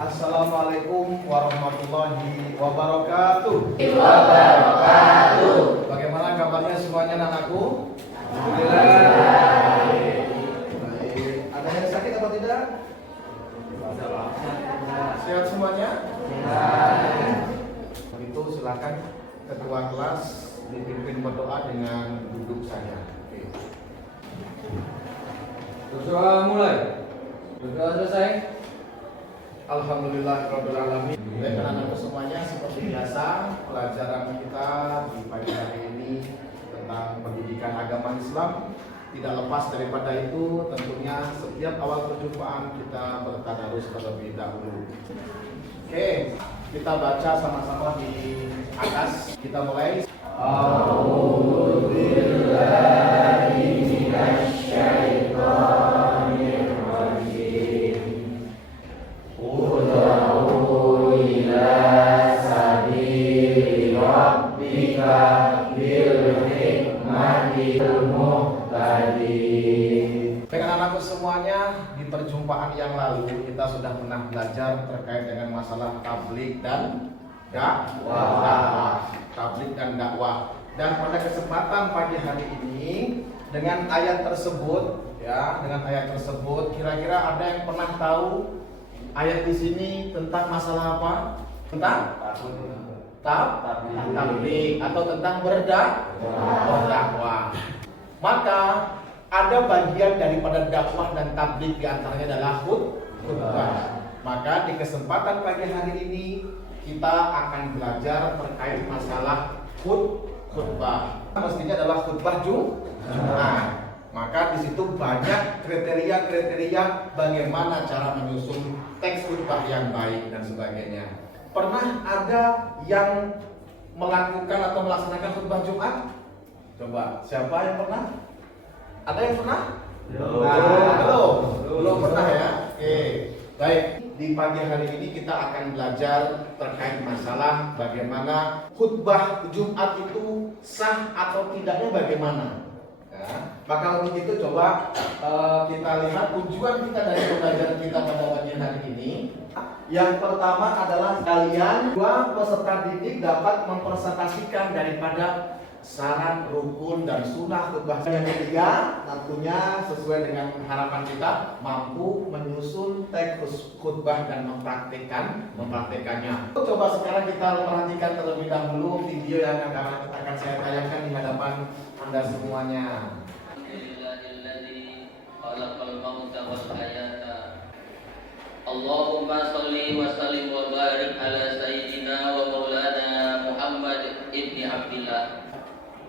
Assalamualaikum warahmatullahi wabarakatuh. Bagaimana kabarnya semuanya anakku? Alhamdulillah. Baik. Ada yang sakit atau tidak? Sehat semuanya? Itu silakan ketua kelas dipimpin berdoa dengan duduk saja. Berdoa mulai. Berdoa selesai. Alhamdulillahirrahmanirrahim. Baik anak-anak semuanya, seperti biasa pelajaran kita di pagi hari ini tentang pendidikan agama Islam. Tidak lepas daripada itu, tentunya setiap awal perjumpaan kita bertadarus terlebih dahulu. Oke, kita baca sama-sama di atas. Kita mulai. A'udzubillahi minasyaitonir rajim. Ud'u ila sabili rabbika bil hikmati wal muhtadi. Baik anak-anakku semuanya, di perjumpaan yang lalu kita sudah pernah belajar terkait dengan masalah tabligh dan dakwah. Tabligh dan dakwah. Dan pada kesempatan pagi hari ini dengan ayat tersebut, kira-kira ada yang pernah tahu ayat di sini tentang masalah apa? Tentang tabligh atau tentang berdakwah. Maka ada bagian daripada dakwah dan tabligh, di antaranya adalah khutbah. Maka di kesempatan pagi hari ini kita akan belajar terkait masalah khutbah. Mestinya adalah khutbah Jumat. Maka di situ banyak kriteria bagaimana cara menyusun teks khutbah yang baik dan sebagainya. Pernah ada yang melakukan atau melaksanakan khutbah Jumat? Coba, siapa yang pernah? Ada yang pernah? Belum pernah ya? Oke, baik. Di pagi hari ini kita akan belajar terkait masalah bagaimana khutbah Jumat itu sah atau tidaknya bagaimana. Ya. Maka untuk itu coba kita lihat tujuan kita dari pembelajaran kita pada pagi hari ini. Yang pertama adalah kalian dua peserta didik dapat mempresentasikan daripada syarat, rukun, dan sunnah khutbah. Yang ketiga, tentunya sesuai dengan harapan kita, mampu menyusun teks khutbah dan mempraktekannya. Coba sekarang kita perhatikan terlebih dahulu video yang akan saya tayangkan di hadapan Anda semuanya. Allahumma sholli wa sallim wa barik ala sayyidina wa maulana Muhammad ibni Abdillah.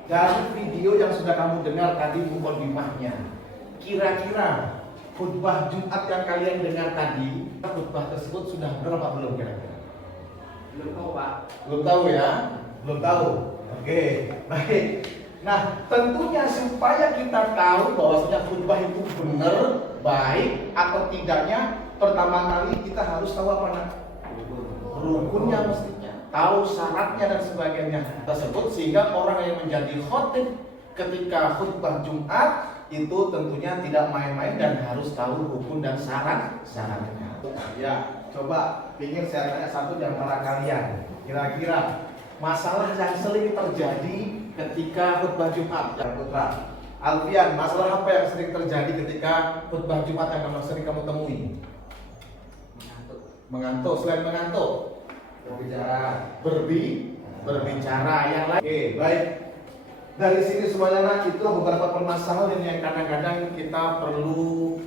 Dari video yang sudah kamu dengar tadi mukadimahnya, kira-kira khutbah Jumat yang kalian dengar tadi, khutbah tersebut sudah berapa belum kira-kira? Belum tahu, Pak. Belum tahu ya? Belum tahu. Oke, baik. Nah, tentunya supaya kita tahu bahwasanya khutbah itu benar, baik atau tidaknya, pertama kali kita harus tahu apa nak? Rukunnya mestinya, tahu syaratnya dan sebagainya tersebut, sehingga orang yang menjadi khotib ketika khutbah Jumat itu tentunya tidak main-main dan harus tahu rukun dan syaratnya. Ya, coba ingin saya tanya satu di antara kalian, kira-kira masalah yang sering terjadi ketika khutbah Jumat, ya Putra Alfian, masalah apa yang sering terjadi ketika khutbah Jumat yang sering kamu temui? Mengantuk. Selain mengantuk, berbicara yang lain. Oke, baik. Dari sini semuanya itu beberapa permasalahan yang kadang-kadang kita perlu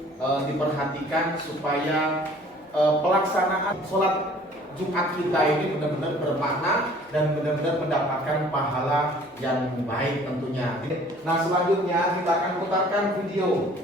diperhatikan supaya pelaksanaan sholat Jumat kita ini benar-benar bermakna dan benar-benar mendapatkan pahala yang baik tentunya. Nah, selanjutnya kita akan putarkan video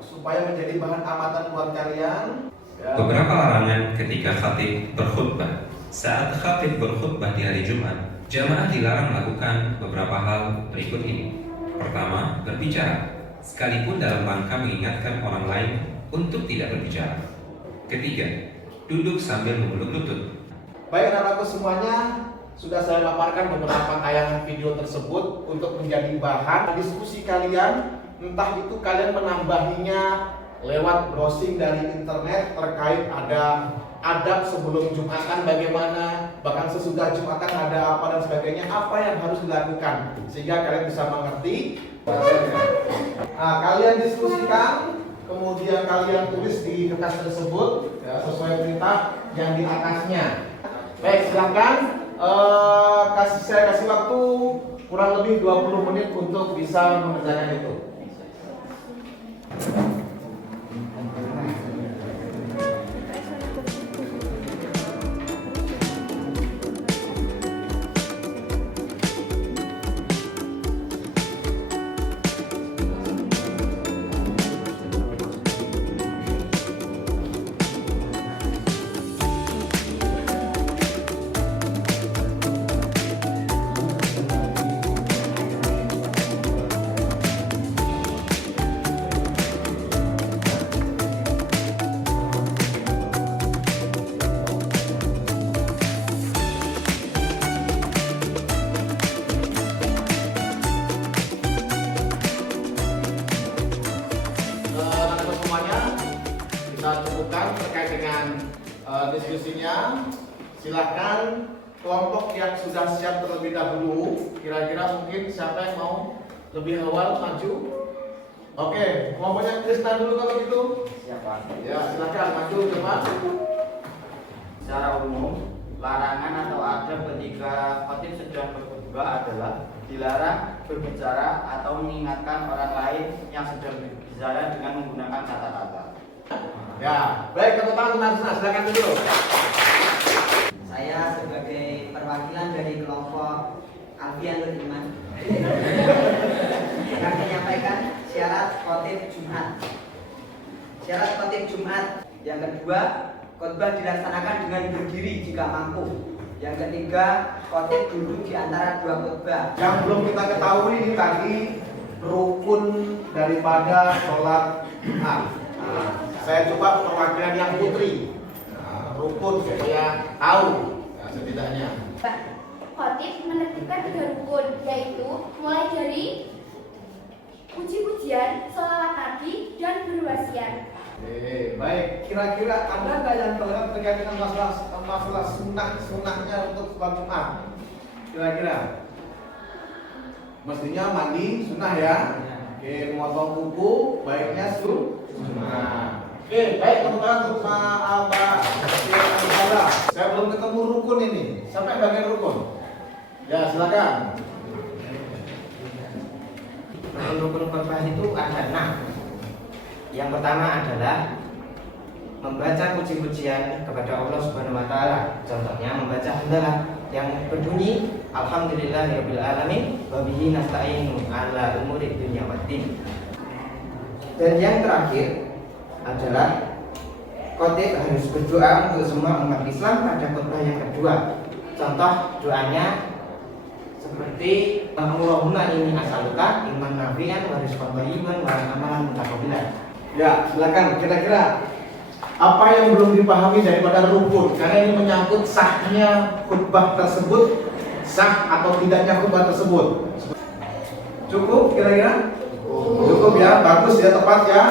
supaya menjadi bahan amatan buat kalian. Ya. Beberapa larangan ketika khatib berkhutbah. Saat khatib berkhutbah di hari Jumat, jamaah dilarang melakukan beberapa hal berikut ini. Pertama, berbicara, sekalipun dalam rangka mengingatkan orang lain untuk tidak berbicara. Ketiga, duduk sambil memeluk lutut. Baik anak-anakku semuanya, sudah saya paparkan beberapa tayangan video tersebut untuk menjadi bahan diskusi kalian. Entah itu kalian menambahinya lewat browsing dari internet terkait ada adab sebelum Jumatan bagaimana, bahkan sesudah Jumatan ada apa dan sebagainya, apa yang harus dilakukan sehingga kalian bisa mengerti. Nah, kalian diskusikan, kemudian kalian tulis di kertas tersebut ya, sesuai perintah yang di atasnya. Baik, silakan saya kasih waktu kurang lebih 20 menit untuk bisa mengerjakan itu. Kita cukupkan terkait dengan diskusinya. Silahkan kelompok yang sudah siap terlebih dahulu. Kira-kira mungkin siapa yang mau lebih awal maju? Oke, kelompoknya Krisna dulu kalau gitu. Siapa? Ya, silahkan maju teman. Secara umum, larangan atau adab ketika khotib sedang berkhutbah adalah dilarang berbicara atau mengingatkan orang lain yang sedang berbicara dengan menggunakan kata-kata. Ya, baik, tepuk tangan teman Krisna, silakan dulu. Saya sebagai perwakilan dari kelompok Alfianul Iman akan menyampaikan syarat khotib Jumat. Syarat khotib Jumat yang kedua, khotbah dilaksanakan dengan berdiri jika mampu. Yang ketiga, khotib duduk di antara dua khotbah. Yang belum kita ketahui ini tadi rukun daripada sholat Jumat. Saya coba perwakilan yang putri, rukun supaya tahu setidaknya. Khotib menertibkan 3 rukun, yaitu mulai dari puji-pujian, sholawat Nabi, dan berwasiat. Baik, kira-kira ada nggak yang terkait dengan masalah sunnahnya untuk sholat Jumat? Kira-kira? Mestinya mandi sunnah ya. Oke, memotong kuku baiknya sunnah. Oke, baik teman-teman untuk Abah. Saya belum ketemu rukun ini. Sampai bagian rukun. Ya, silakan. Rukun khotbah itu ada 6. Yang pertama adalah membaca puji-pujian kepada Allah Subhanahu wa taala. Contohnya membaca hamdalah yang berbunyi alhamdulillahirabbil alamin wa bihi nasta'inu ala umuri dunya waddin. Dan yang terakhir adalah khotib harus berdoa untuk semua umat Islam pada khutbah yang kedua. Contoh doanya seperti Allahumma inni as'aluka ilman nafi'an wa rizqan thayyiban wa amalan mutaqabbalan. Ya, silakan. Kira-kira apa yang belum dipahami daripada rukun? Karena ini menyangkut sahnya khutbah tersebut, sah atau tidaknya khutbah tersebut. Cukup kira-kira? Cukup ya, bagus ya, tepat ya.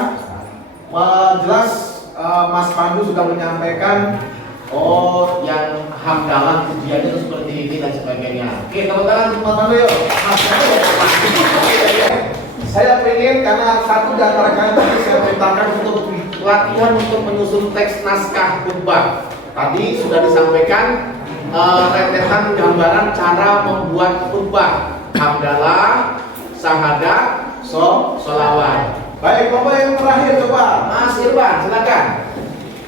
Jelas Mas Pandu sudah menyampaikan. Oh, yang hamdalah pujian itu seperti ini dan sebagainya. Oke, tepuk tangan untuk Mas Pandu yuk. Mas Pandu. Saya pengen karena satu di antara kalian tadi saya perintahkan untuk latihan untuk menyusun teks naskah khutbah. Tadi sudah disampaikan rentetan gambaran cara membuat khutbah. Hamdalah, syahadat, sholawat. Baik, kelompok yang terakhir coba Mas Irwan, silakan.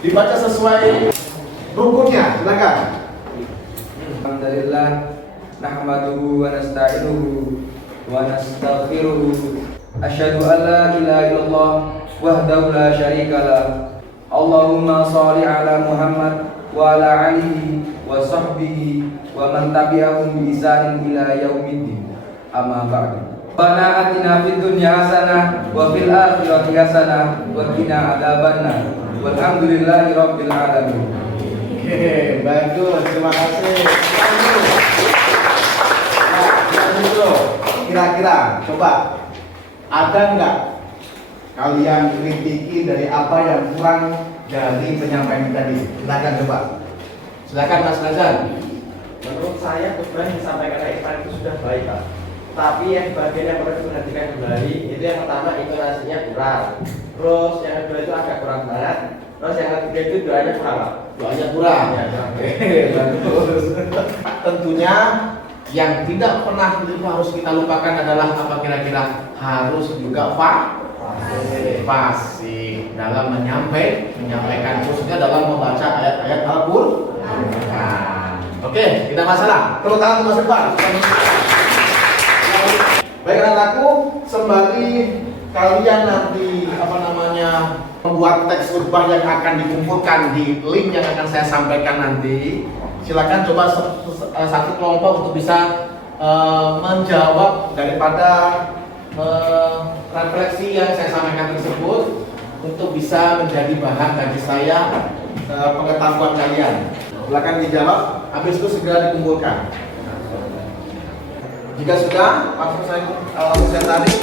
Dibaca sesuai rukunnya, silakan. Alhamdulillah, nahmaduhu wa nasta'inuhu wa nastaghfiruhu. Asyhadu an la ilaha illallah wahdahu la syarikalah. Allahumma shalli ala Muhammad wa ala alihi wa sahbihi wa man tabi'ahum bi ihsanin ila yaumiddin. Amma ba'du. Rabbana atina fid dunya hasanah wa fil akhirati hasanah wa qina adzabannar. Walhamdulillahi rabbil alamin. Oke, bagus, terima kasih. Nah, dulu. Kira-kira, coba ada nggak kalian kritiki dari apa yang kurang dari penyampaian tadi. Silakan coba. Silakan Mas Nazar. Menurut saya khutbah yang disampaikan Ikhwan itu sudah baik, Pak. Tapi yang bagian yang perlu diperhatikan kembali itu yang pertama intonasinya kurang. Terus yang kedua itu agak kurang banget. Terus yang ketiga itu doanya kurang, Pak. Doanya kurang. Ya, kurang. Bagus. Tentunya yang tidak pernah harus kita lupakan adalah apa kira-kira? Harus juga fasih dalam menyampaikan, khususnya dalam membaca ayat-ayat Al-Qur'an. Oke, tidak masalah. Tepuk tangan untuk Mas Iqbal. Baik anakku, sembari kalian nanti membuat teks khutbah yang akan dikumpulkan di link yang akan saya sampaikan nanti, silakan coba satu kelompok untuk bisa menjawab daripada refleksi yang saya sampaikan tersebut untuk bisa menjadi bahan bagi saya pengetahuan kalian. Silakan dijawab, habis itu segera dikumpulkan. Jika sudah, langsung saya tarik.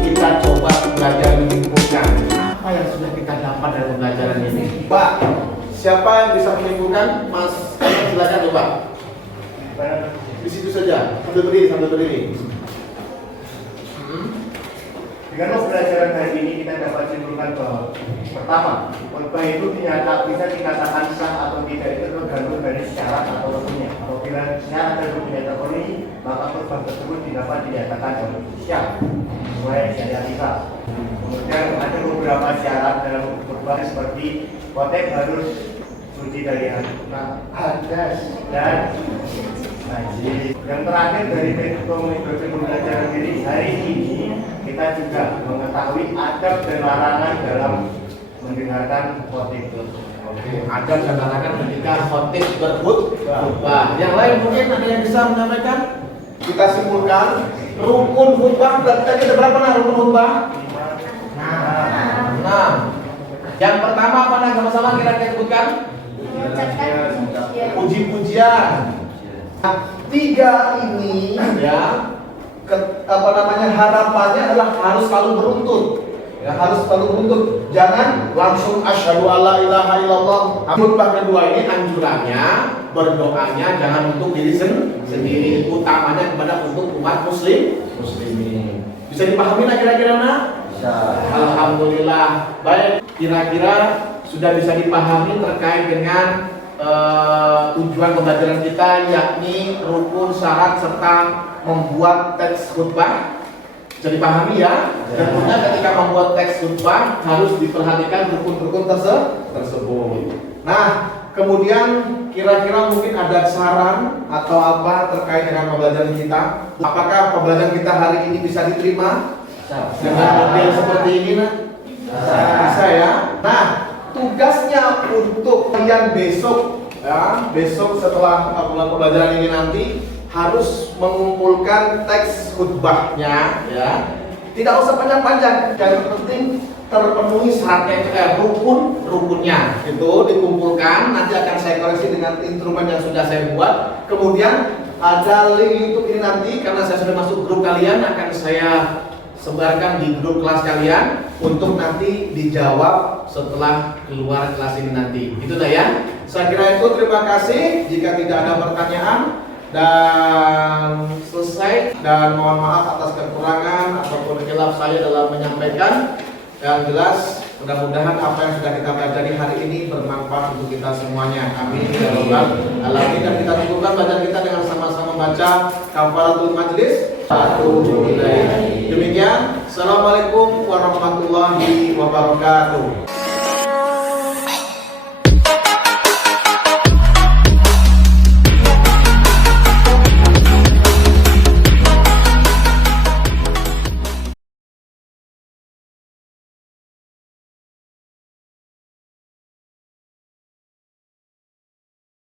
Kita coba belajar menyimpulkan apa yang sudah kita dapat dari pembelajaran ini. Pak, siapa yang bisa menyimpulkan? Mas, silakan coba. Di situ saja, sambil berdiri. Dengan pembelajaran hari ini kita dapat simpulkan bahwa pertama, khutbah itu bisa dikatakan sah atau tidak itu tergantung dari syarat atau rukunnya. Apabila syarat dan rukunnya terpenuhi, maka khutbah tersebut dapat dinyatakan sah sesuai syariat Islam. Kemudian ada beberapa syarat dalam khutbah seperti khotib harus suci dari hadas dan najis. Yang terakhir dari metode pembelajaran diri hari ini, kita juga mengetahui adab dan larangan dalam mendengarkan khotib. Oke, adab dan larangan ketika khotib berkhutbah. Yang lain mungkin ada yang bisa menyampaikan? Kita simpulkan rukun khutbah. Tadi ada berapa rukun khutbah? 6. Yang pertama apa sama-sama kita sebutkan? Puji-pujian. Nah, 3 ini ya harapannya adalah harus selalu beruntut. Ya, harus selalu beruntut. Jangan langsung asyhadu alla ilaha illallah. Khutbah kedua ini anjurannya berdoanya jangan untuk diri sendiri, utamanya kepada untuk umat muslimin. Bisa dipahami kira-kira nak? Bisa. Alhamdulillah. Baik, kira-kira sudah bisa dipahami terkait dengan tujuan pembelajaran kita, yakni rukun, syarat serta membuat teks khutbah. Bisa dipahami ya? Tentunya ketika membuat teks khutbah harus diperhatikan rukun-rukun tersebut. Nah, kemudian kira-kira mungkin ada saran atau apa terkait dengan pembelajaran kita? Apakah pembelajaran kita hari ini bisa diterima dengan model seperti ini? Bisa ya? Nah, tugasnya untuk kalian besok setelah pembelajaran ini nanti harus mengumpulkan teks khutbahnya ya. Tidak usah panjang-panjang, yang penting terpenuhi syaratnya, rukunnya itu dikumpulkan. Nanti akan saya koreksi dengan instrumen yang sudah saya buat. Kemudian ada link YouTube ini nanti karena saya sudah masuk grup kalian, akan saya sebarkan di grup kelas kalian untuk nanti dijawab setelah keluar kelas ini nanti. Itu dah ya. Saya kira itu, terima kasih. Jika tidak ada pertanyaan dan selesai, dan mohon maaf atas kekurangan ataupun khilaf saya dalam menyampaikan. Yang jelas mudah-mudahan apa yang sudah kita pelajari hari ini bermanfaat untuk kita semuanya. Amin ya rabbal alamin. Dan kita cukupkan bacaan kita dengan sama-sama membaca kafaratul majlis. Demikian. Assalamualaikum warahmatullahi wabarakatuh.